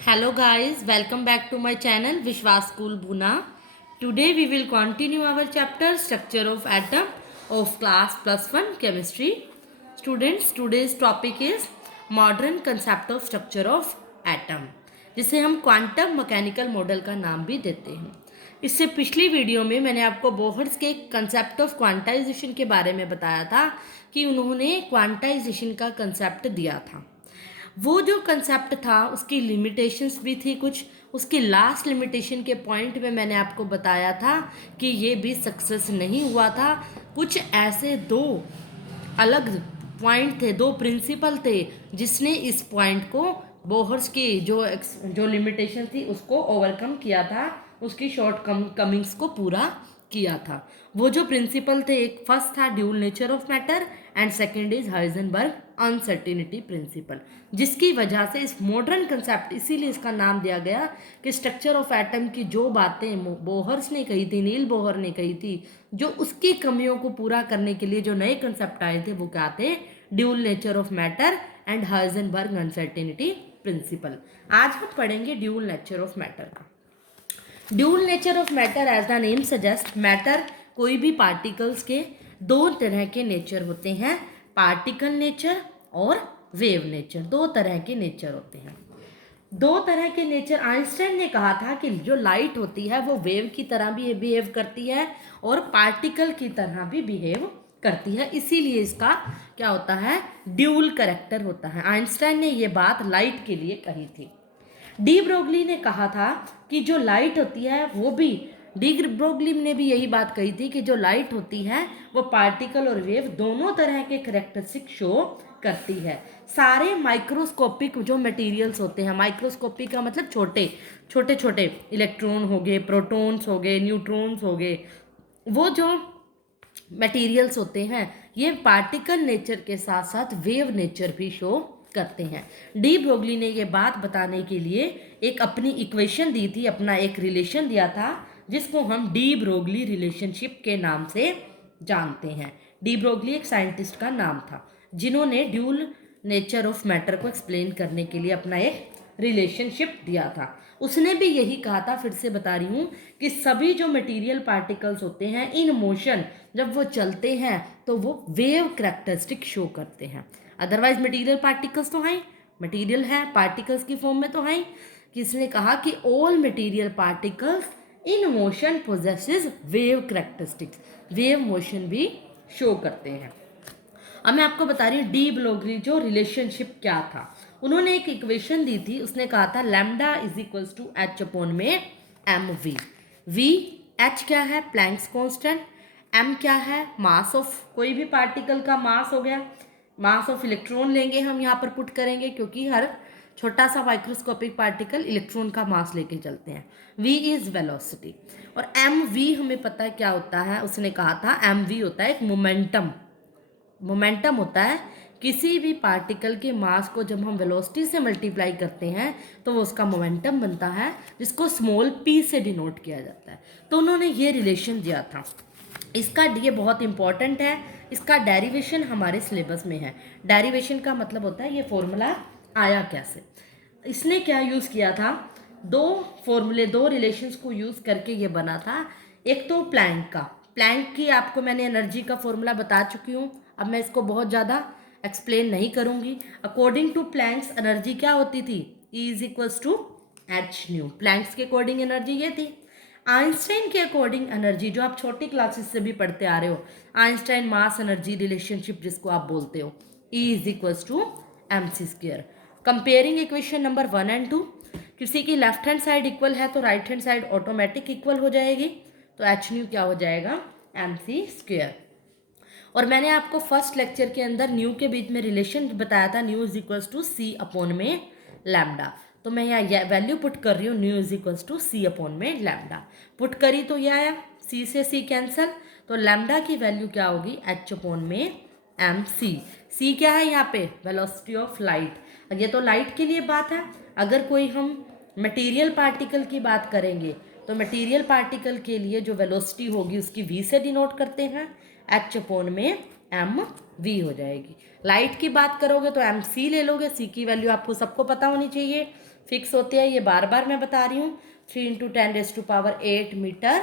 Hello guys, welcome back to my channel Vishwas School Buna. Today we will continue our chapter Structure of Atom of class +1 Chemistry. Students, today's topic is Modern Concept of Structure of Atom, जिसे हम quantum mechanical model का नाम भी देते हैं। इससे पिछली video में मैंने आपको बोहर्स के कंसेप्ट ऑफ क्वांटाइजेशन के बारे में बताया था कि उन्होंने क्वांटाइजेशन का कंसेप्ट दिया था। वो जो कंसेप्ट था उसकी लिमिटेशंस भी थी कुछ। उसकी लास्ट लिमिटेशन के पॉइंट में मैंने आपको बताया था कि ये भी सक्सेस नहीं हुआ था। कुछ ऐसे दो अलग पॉइंट थे, दो प्रिंसिपल थे जिसने इस पॉइंट को बोहर्स की जो लिमिटेशन थी उसको ओवरकम किया था, उसकी शॉर्ट कमिंग्स को पूरा किया था। वो जो प्रिंसिपल थे, एक फर्स्ट था dual nature of matter and second is Heisenberg uncertainty principle, जिसकी वजह से इस मॉडर्न कंसेप्ट, इसीलिए इसका नाम दिया गया कि स्ट्रक्चर ऑफ एटम की जो बातें बोहर्स ने कही थी, नील बोहर ने कही थी, जो उसकी कमियों को पूरा करने के लिए जो नए कंसेप्ट आए थे वो क्या थे? Dual nature of matter and Heisenberg uncertainty principle. आज हम पढ़ेंगे ड्यूल नेचर ऑफ मैटर का। Dual nature of matter, as the name suggest, matter कोई भी पार्टिकल्स के दो तरह के नेचर होते हैं, पार्टिकल नेचर और वेव नेचर। दो तरह के नेचर होते हैं। दो तरह के नेचर, आइंस्टाइन ने कहा था कि जो लाइट होती है वो वेव की तरह भी बिहेव करती है और पार्टिकल की तरह भी बिहेव करती है, इसीलिए इसका क्या होता है? ड्यूल कैरेक्टर होता है। आइंस्टाइन ने ये बात लाइट के लिए कही थी। डी ब्रोगली ने कहा था कि जो लाइट होती है वो भी, डी ब्रोगली ने भी यही बात कही थी कि जो लाइट होती है वो पार्टिकल और वेव दोनों तरह के करेक्टरिस्टिक शो करती है। सारे माइक्रोस्कोपिक जो मटेरियल्स होते हैं, माइक्रोस्कोपिक का मतलब छोटे छोटे छोटे इलेक्ट्रॉन हो गए, प्रोटॉन्स हो गए, न्यूट्रॉन्स हो गए, वो जो मटेरियल्स होते हैं ये पार्टिकल नेचर के साथ साथ वेव नेचर भी शो करते हैं। डी ब्रोगली ने ये बात बताने के लिए एक अपनी इक्वेशन दी थी, अपना एक रिलेशन दिया था जिसको हम डी ब्रोगली रिलेशनशिप के नाम से जानते हैं। डी ब्रोगली एक साइंटिस्ट का नाम था जिन्होंने ड्यूल नेचर ऑफ मैटर को एक्सप्लेन करने के लिए अपना एक रिलेशनशिप दिया था। उसने भी यही कहा था, फिर से बता रही हूँ, कि सभी जो मटेरियल पार्टिकल्स होते हैं इन मोशन, जब वो चलते हैं तो वो वेव करेक्टरिस्टिक शो करते हैं। अदरवाइज मटेरियल पार्टिकल्स तो हैं, मटेरियल है पार्टिकल्स की फॉर्म में तो हैं। किसने कहा कि all material particles in motion possesses wave characteristics, wave motion भी शो करते हैं। अब मैं आपको बता रही हूँ डी ब्रोगली जो रिलेशनशिप क्या था। उन्होंने एक इक्वेशन दी थी, उसने कहा था lambda is equals to H upon में एम वी। वी, एच क्या है? Planck's constant. एम क्या है? मास ऑफ कोई भी पार्टिकल का मास हो गया। मास ऑफ इलेक्ट्रॉन लेंगे हम यहाँ पर पुट करेंगे, क्योंकि हर छोटा सा माइक्रोस्कोपिक पार्टिकल इलेक्ट्रॉन का मास लेके चलते हैं। v is velocity. और एम वी हमें पता है क्या होता है, उसने कहा था एम वी होता है एक मोमेंटम। मोमेंटम होता है किसी भी पार्टिकल के मास को जब हम वेलोसिटी से मल्टीप्लाई करते हैं तो वो उसका मोमेंटम बनता है, जिसको स्मॉल p से डिनोट किया जाता है। तो उन्होंने ये रिलेशन दिया था। इसका ये बहुत इंपॉर्टेंट है, इसका डेरिवेशन हमारे सिलेबस में है। डेरिवेशन का मतलब होता है ये फॉर्मूला आया कैसे। इसने क्या यूज़ किया था? दो फॉर्मूले, दो रिलेशंस को यूज़ करके ये बना था। एक तो प्लैंक का, प्लैंक की आपको मैंने एनर्जी का फॉर्मूला बता चुकी हूँ, अब मैं इसको बहुत ज़्यादा एक्सप्लेन नहीं करूँगी। अकॉर्डिंग टू प्लैंक्स एनर्जी क्या होती थी? E is equals to H nu. Planck's के अकॉर्डिंग एनर्जी ये थी। आइंस्टाइन के अकॉर्डिंग एनर्जी, जो आप छोटी क्लासेस से भी पढ़ते आ रहे हो, आइंस्टाइन मास एनर्जी रिलेशनशिप जिसको आप बोलते हो, E is equals to M C square. Comparing equation number 1 and 2, किसी की लेफ्ट हैंड साइड इक्वल है तो right hand side automatic equal हो जाएगी, तो एच न्यू क्या हो जाएगा? M C square. और मैंने आपको फर्स्ट लेक्चर के अंदर न्यू के बीच में रिलेशन बताया था, nu is equals to C upon में लैम्डा। तो मैं यहाँ वैल्यू पुट कर रही हूँ, nu is equals to C upon में लैम्डा पुट करी तो ये आया, सी से सी कैंसल, तो लैम्डा की वैल्यू क्या होगी? एच अपॉन में एम सी। सी क्या है यहाँ पे? Velocity of light. ये तो लाइट के लिए बात है। अगर कोई हम मटेरियल पार्टिकल की बात करेंगे तो मटेरियल पार्टिकल के लिए जो वेलोसिटी होगी उसकी वी से डिनोट करते हैं, एच अपॉन में एम वी हो जाएगी। लाइट की बात करोगे तो एम सी ले लोगे, सी की वैल्यू आपको सबको पता होनी चाहिए फिक्स होते हैं, ये बार बार मैं बता रही हूँ, 3 × 10⁸ मीटर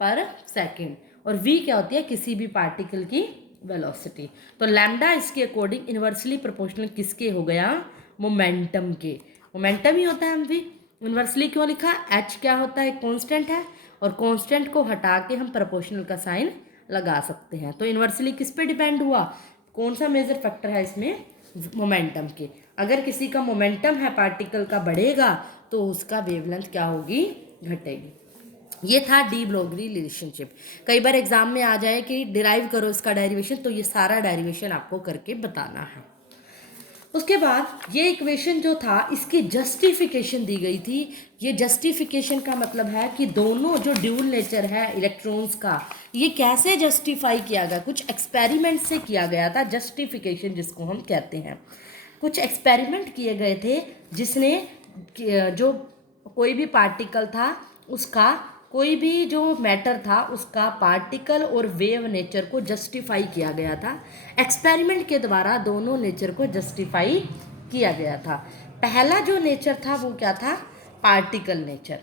पर सेकेंड। और v क्या होती है, किसी भी पार्टिकल की वेलोसिटी। तो लैम्डा इसके अकॉर्डिंग इन्वर्सली प्रोपोर्शनल किसके हो गया, मोमेंटम के। मोमेंटम ही होता है v। इन्वर्सली क्यों लिखा, h क्या होता है, कांस्टेंट है, और कांस्टेंट को हटा के हम प्रोपोर्शनल का साइन लगा सकते हैं। तो इन्वर्सली किस पे डिपेंड हुआ, कौन सा मेजर फैक्टर है इसमें, मोमेंटम के। अगर किसी का मोमेंटम है पार्टिकल का बढ़ेगा तो उसका वेवलेंथ क्या होगी, घटेगी। ये था डी ब्रोगली रिलेशनशिप। कई बार एग्जाम में आ जाए कि डिराइव करो इसका डेरिवेशन, तो ये सारा डेरिवेशन आपको करके बताना है। उसके बाद ये इक्वेशन जो था इसकी जस्टिफिकेशन दी गई थी। ये जस्टिफिकेशन का मतलब है कि दोनों जो ड्यूल नेचर है इलेक्ट्रॉन्स का, ये कैसे जस्टिफाई किया गया, कुछ एक्सपेरिमेंट से किया गया था। जस्टिफिकेशन जिसको हम कहते हैं, कुछ एक्सपेरिमेंट किए गए थे जिसने जो कोई भी पार्टिकल था उसका, कोई भी जो मैटर था उसका पार्टिकल और वेव नेचर को जस्टिफाई किया गया था। एक्सपेरिमेंट के द्वारा दोनों नेचर को जस्टिफाई किया गया था। पहला जो नेचर था वो क्या था, पार्टिकल नेचर।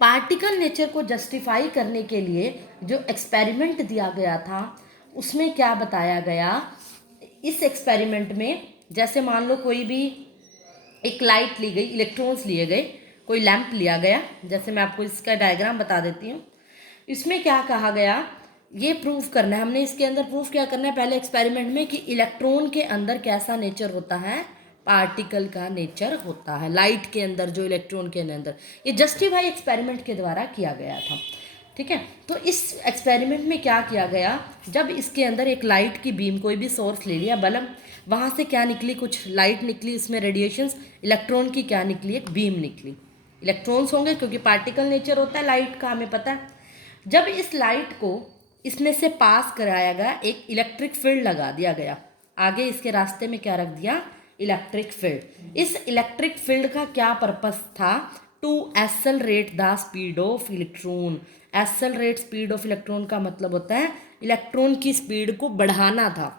पार्टिकल नेचर को जस्टिफाई करने के लिए जो एक्सपेरिमेंट दिया गया था उसमें क्या बताया गया, इस एक्सपेरिमेंट में जैसे मान लो कोई भी एक लाइट ली गई, इलेक्ट्रॉन्स लिए गए, कोई लैंप लिया गया, जैसे मैं आपको इसका डायग्राम बता देती हूँ। इसमें क्या कहा गया, ये प्रूव करना है हमने, इसके अंदर प्रूफ क्या करना है पहले एक्सपेरिमेंट में, कि इलेक्ट्रॉन के अंदर कैसा नेचर होता है, पार्टिकल का नेचर होता है। लाइट के अंदर जो इलेक्ट्रॉन के अंदर, ये जस्टिफाई एक्सपेरिमेंट के द्वारा किया गया था। ठीक है, तो इस एक्सपेरिमेंट में क्या किया गया, जब इसके अंदर एक लाइट की बीम, कोई भी सोर्स ले लिया, बल्ब, वहाँ से क्या निकली, कुछ लाइट निकली, इसमें रेडिएशंस, इलेक्ट्रॉन की क्या निकली, एक बीम निकली। इलेक्ट्रॉन्स होंगे क्योंकि पार्टिकल नेचर होता है लाइट का, हमें पता है। जब इस लाइट को इसमें से पास कराया गया, एक इलेक्ट्रिक फील्ड लगा दिया गया, आगे इसके रास्ते में क्या रख दिया, इलेक्ट्रिक फील्ड। इस इलेक्ट्रिक फील्ड का क्या पर्पस था, to accelerate the speed of electron. Accelerate speed of electron का मतलब होता है इलेक्ट्रॉन की स्पीड को बढ़ाना था।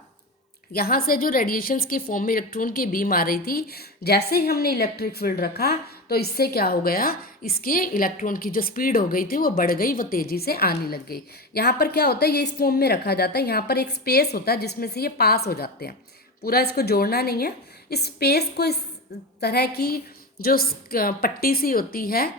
यहाँ से जो रेडिएशंस की फॉर्म में इलेक्ट्रॉन की बीम आ रही थी, जैसे ही हमने इलेक्ट्रिक फील्ड रखा तो इससे क्या हो गया, इसके इलेक्ट्रॉन की जो स्पीड हो गई थी वो बढ़ गई, वो तेज़ी से आने लग गई। यहाँ पर क्या होता है, ये इस फॉर्म में रखा जाता है, यहाँ पर एक स्पेस होता है जिसमें से ये पास हो जाते हैं। पूरा इसको जोड़ना नहीं है, इस स्पेस को इस तरह की जो पट्टी सी होती है,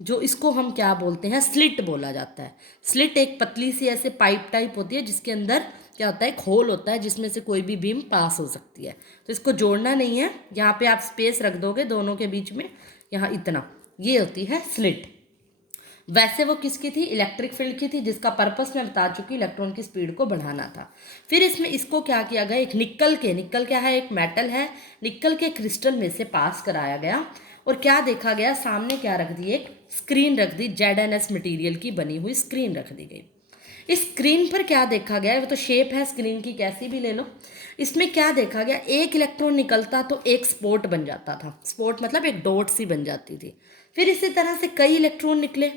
जो इसको हम क्या बोलते हैं, स्लिट बोला जाता है। स्लिट एक पतली सी ऐसे पाइप टाइप होती है जिसके अंदर क्या होता है, एक होल होता है जिसमें से कोई भी बीम पास हो सकती है। तो इसको जोड़ना नहीं है, यहाँ पे आप स्पेस रख दोगे दोनों के बीच में, यहाँ इतना, ये होती है स्लिट। वैसे वो किसकी थी, इलेक्ट्रिक फील्ड की थी, जिसका पर्पस मैं बता चुकी, इलेक्ट्रॉन की स्पीड को बढ़ाना था। फिर इसमें इसको क्या किया गया, एक निकल क्या है, एक मेटल है, निकल के क्रिस्टल में से पास कराया गया, और क्या देखा गया, सामने क्या रख दी, एक स्क्रीन रख दी, ZnS मटेरियल की बनी हुई स्क्रीन रख दी गई। इस स्क्रीन पर क्या देखा गया, वो तो शेप है स्क्रीन की, कैसी भी ले लो। इसमें क्या देखा गया, एक इलेक्ट्रॉन निकलता तो एक स्पॉट बन जाता था, स्पॉट मतलब एक डॉट सी बन जाती थी। फिर इसी तरह से कई इलेक्ट्रॉन निकले,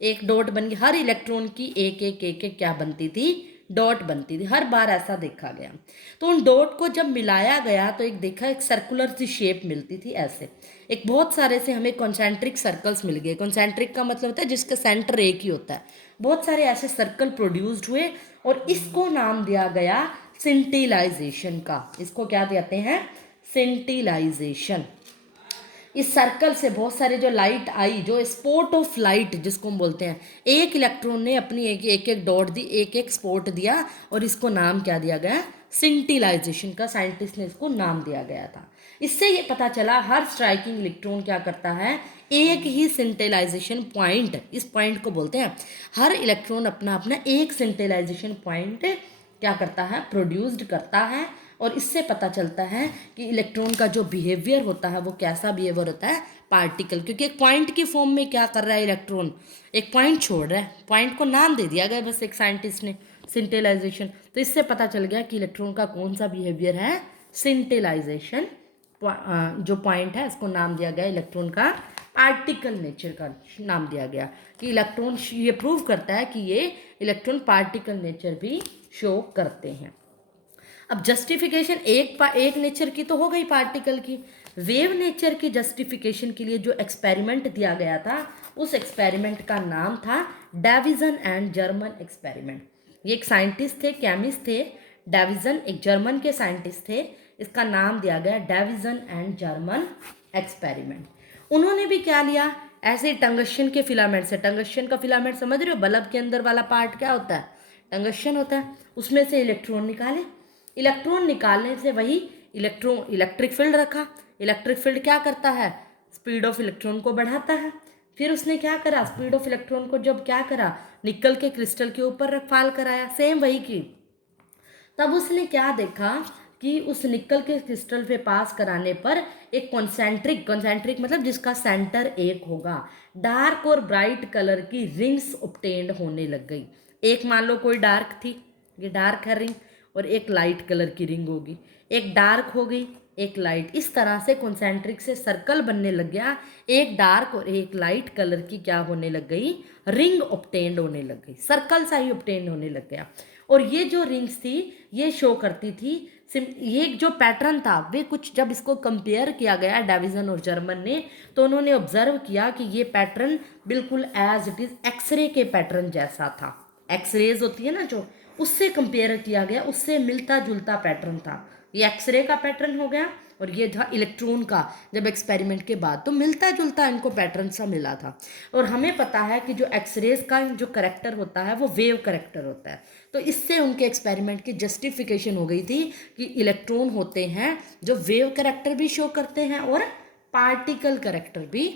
एक डॉट बन गई, हर इलेक्ट्रॉन की एक एक क्या बनती थी, डॉट बनती थी, हर बार ऐसा देखा गया। तो उन डॉट को जब मिलाया गया तो एक देखा, एक सर्कुलर सी शेप मिलती थी ऐसे, एक बहुत सारे से हमें कॉन्सेंट्रिक सर्कल्स मिल गए। कॉन्सेंट्रिक का मतलब होता है जिसका सेंटर एक ही होता है, बहुत सारे ऐसे सर्कल प्रोड्यूस्ड हुए, और इसको नाम दिया गया सिंटिलाइजेशन का। इसको क्या कहते हैं, सिंटिलाइजेशन। इस सर्कल से बहुत सारे जो लाइट आई, जो स्पॉट ऑफ लाइट जिसको हम बोलते हैं, एक इलेक्ट्रॉन ने अपनी एक डॉट दी, एक स्पॉट दिया, और इसको नाम क्या दिया गया, सिंटिलाइजेशन का, साइंटिस्ट ने इसको नाम दिया गया था। इससे ये पता चला हर स्ट्राइकिंग इलेक्ट्रॉन क्या करता है, एक ही सिंटिलाइजेशन पॉइंट, इस पॉइंट को बोलते हैं, हर इलेक्ट्रॉन अपना अपना एक सिंटिलाइजेशन पॉइंट क्या करता है, प्रोड्यूस्ड करता है। और इससे पता चलता है कि इलेक्ट्रॉन का जो बिहेवियर होता है वो कैसा बिहेवियर होता है पार्टिकल, क्योंकि एक पॉइंट की फॉर्म में क्या कर रहा है इलेक्ट्रॉन, एक पॉइंट छोड़ रहा है, पॉइंट को नाम दे दिया गया बस एक साइंटिस्ट ने, सिंटिलाइजेशन। तो इससे पता चल गया कि इलेक्ट्रॉन का कौन सा बिहेवियर है, सिंटिलाइजेशन जो पॉइंट है इसको नाम दिया गया इलेक्ट्रॉन का, पार्टिकल नेचर का नाम दिया गया, कि इलेक्ट्रॉन, ये प्रूव करता है कि ये इलेक्ट्रॉन पार्टिकल नेचर भी शो करते हैं। अब जस्टिफिकेशन एक नेचर की तो हो गई पार्टिकल की, वेव नेचर की जस्टिफिकेशन के लिए जो एक्सपेरिमेंट दिया गया था उस एक्सपेरिमेंट का नाम था डेविसन एंड जर्मन एक्सपेरिमेंट। ये एक साइंटिस्ट थे, केमिस्ट थे, डेविसन एक जर्मन के साइंटिस्ट थे। इसका नाम दिया गया डेविसन एंड जर्मन एक्सपेरिमेंट। उन्होंने भी क्या लिया, ऐसे टंगस्टन के फिलामेंट से, टंगस्टन का फिलामेंट समझ रहे हो, बल्ब के अंदर वाला पार्ट क्या होता है, टंगस्टन होता है, उसमें से इलेक्ट्रॉन निकाले। इलेक्ट्रॉन निकालने से वही इलेक्ट्रिक फील्ड रखा। इलेक्ट्रिक फील्ड क्या करता है, स्पीड ऑफ इलेक्ट्रॉन को बढ़ाता है। फिर उसने क्या करा, स्पीड ऑफ इलेक्ट्रॉन को जब क्या करा, निकल के क्रिस्टल के ऊपर फाल कराया, सेम वही की। तब उसने क्या देखा कि उस निकल के क्रिस्टल पे पास कराने पर एक कॉन्सेंट्रिक मतलब जिसका सेंटर एक होगा, डार्क और ब्राइट कलर की रिंग्स ऑब्टेन्ड होने लग गई। एक मान लो कोई डार्क थी, ये डार्क है रिंग, और एक लाइट कलर की रिंग होगी, एक डार्क हो गई एक लाइट। इस तरह से कॉन्सेंट्रिक से सर्कल बनने लग गया, एक डार्क और एक लाइट कलर की क्या होने लग गई, रिंग ऑब्टेन्ड होने लग गई, सर्कल सा ही ऑब्टेन्ड होने लग गया। और ये जो रिंग्स थी ये शो करती थी, ये जो पैटर्न था वे कुछ, जब इसको कंपेयर किया गया डेविसन और जर्मन ने, तो उन्होंने ऑब्जर्व किया कि ये पैटर्न बिल्कुल एज इट इज़ एक्सरे के पैटर्न जैसा था। एक्सरेज होती है ना जो, उससे कंपेयर किया गया, उससे मिलता जुलता पैटर्न था। ये एक्सरे का पैटर्न हो गया और ये था इलेक्ट्रॉन का, जब एक्सपेरिमेंट के बाद, तो मिलता जुलता इनको पैटर्न सा मिला था। और हमें पता है कि जो एक्सरेज का जो करेक्टर होता है वो वेव करेक्टर होता है, तो इससे उनके एक्सपेरिमेंट की जस्टिफिकेशन हो गई थी कि इलेक्ट्रॉन होते हैं जो वेव करेक्टर भी शो करते हैं और पार्टिकल करेक्टर भी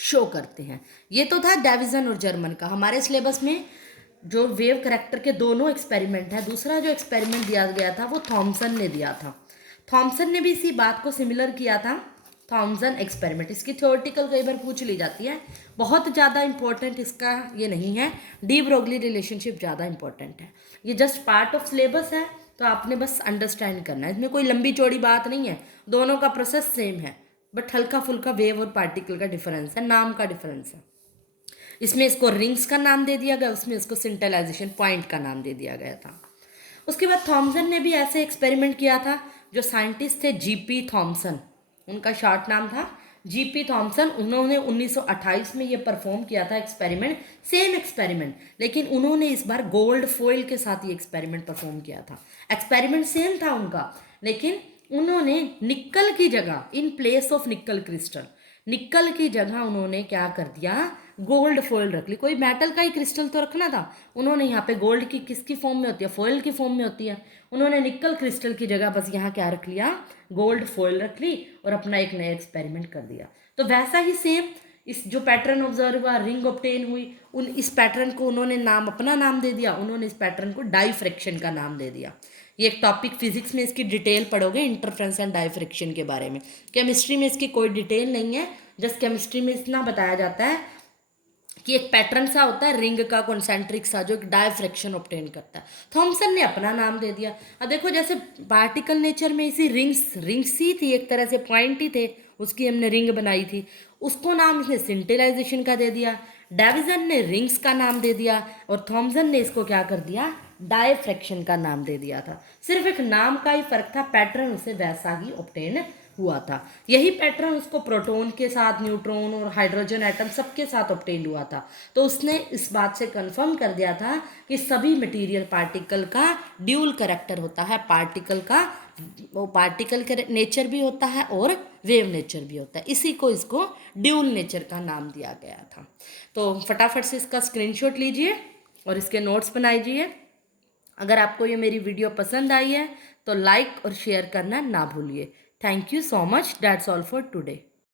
शो करते हैं। ये तो था डेविसन और जर्मन का। हमारे सिलेबस में जो वेव करेक्टर के दोनों एक्सपेरिमेंट है, दूसरा जो एक्सपेरिमेंट दिया गया था वो थॉमसन ने दिया था। थॉमसन ने भी इसी बात को सिमिलर किया था, थॉमसन एक्सपेरिमेंट। इसकी थ्योरेटिकल कई बार पूछ ली जाती है, बहुत ज़्यादा इंपॉर्टेंट इसका ये नहीं है, डी ब्रोगली रिलेशनशिप ज़्यादा इंपॉर्टेंट है। ये जस्ट पार्ट ऑफ सिलेबस है, तो आपने बस अंडरस्टैंड करना है, इसमें कोई लंबी चौड़ी बात नहीं है, दोनों का प्रोसेस सेम है, बट हल्का फुल्का वेव और पार्टिकल का डिफरेंस है, नाम का डिफरेंस है। इसमें इसको रिंग्स का नाम दे दिया गया, उसमें इसको सिंटलाइजेशन पॉइंट का नाम दे दिया गया था। उसके बाद थॉमसन ने भी ऐसे एक्सपेरिमेंट किया था। जो साइंटिस्ट थे जीपी थॉमसन, उनका शॉर्ट नाम था जीपी थॉमसन, उन्होंने 1928 में ये परफॉर्म किया था एक्सपेरिमेंट, सेम एक्सपेरिमेंट, लेकिन उन्होंने इस बार गोल्ड फॉइल के साथ ये एक्सपेरिमेंट परफॉर्म किया था। एक्सपेरिमेंट सेम था उनका, लेकिन उन्होंने निकल की जगह, in place of nickel crystal, निकल की जगह उन्होंने क्या कर दिया, गोल्ड फॉइल रख ली। कोई मेटल का ही क्रिस्टल तो रखना था, उन्होंने यहाँ पे गोल्ड की किसकी फॉर्म में होती है, फॉइल की फॉर्म में होती है, उन्होंने निकल क्रिस्टल की जगह बस यहाँ क्या रख लिया, गोल्ड फॉइल रख ली और अपना एक नया एक्सपेरिमेंट कर दिया। तो वैसा ही सेम इस जो पैटर्न ऑब्जर्व हुआ, रिंग ऑब्टेन हुई, उन इस पैटर्न को उन्होंने नाम, अपना नाम दे दिया, उन्होंने इस पैटर्न को डाइफ्रैक्शन का नाम दे दिया। ये एक टॉपिक फिजिक्स में इसकी डिटेल पढ़ोगे, इंटरफ्रेंस एंड डाइफ्रैक्शन के बारे में। केमिस्ट्री में इसकी कोई डिटेल नहीं है, जस्ट केमिस्ट्री में इतना बताया जाता है कि एक पैटर्न सा होता है रिंग का, कॉन्सेंट्रिक सा, जो एक डायफ्रैक्शन ऑब्टेन करता है। थॉमसन ने अपना नाम दे दिया। अब देखो जैसे पार्टिकल नेचर में इसी रिंग्स ही थी, एक तरह से पॉइंट ही थे, उसकी हमने रिंग बनाई थी, उसको नाम इसने सिंटेलाइजेशन का दे दिया। डेविसन ने रिंग्स का नाम दे दिया और थॉमसन ने इसको क्या कर दिया, डायफ्रैक्शन का नाम दे दिया था। सिर्फ एक नाम का ही फर्क था, पैटर्न उसे वैसा ही ऑब्टेन हुआ था। यही पैटर्न उसको प्रोटॉन के साथ, न्यूट्रॉन और हाइड्रोजन एटम सबके साथ ऑब्टेन हुआ था। तो उसने इस बात से कंफर्म कर दिया था कि सभी मटेरियल पार्टिकल का ड्यूल करेक्टर होता है, पार्टिकल का वो पार्टिकल का नेचर भी होता है और वेव नेचर भी होता है, इसी को इसको ड्यूल नेचर का नाम दिया गया था। तो फटाफट से इसका स्क्रीनशॉट लीजिए और इसके नोट्स बनाइए। अगर आपको ये मेरी वीडियो पसंद आई है तो लाइक और शेयर करना ना भूलिए। Thank you so much. That's all for today.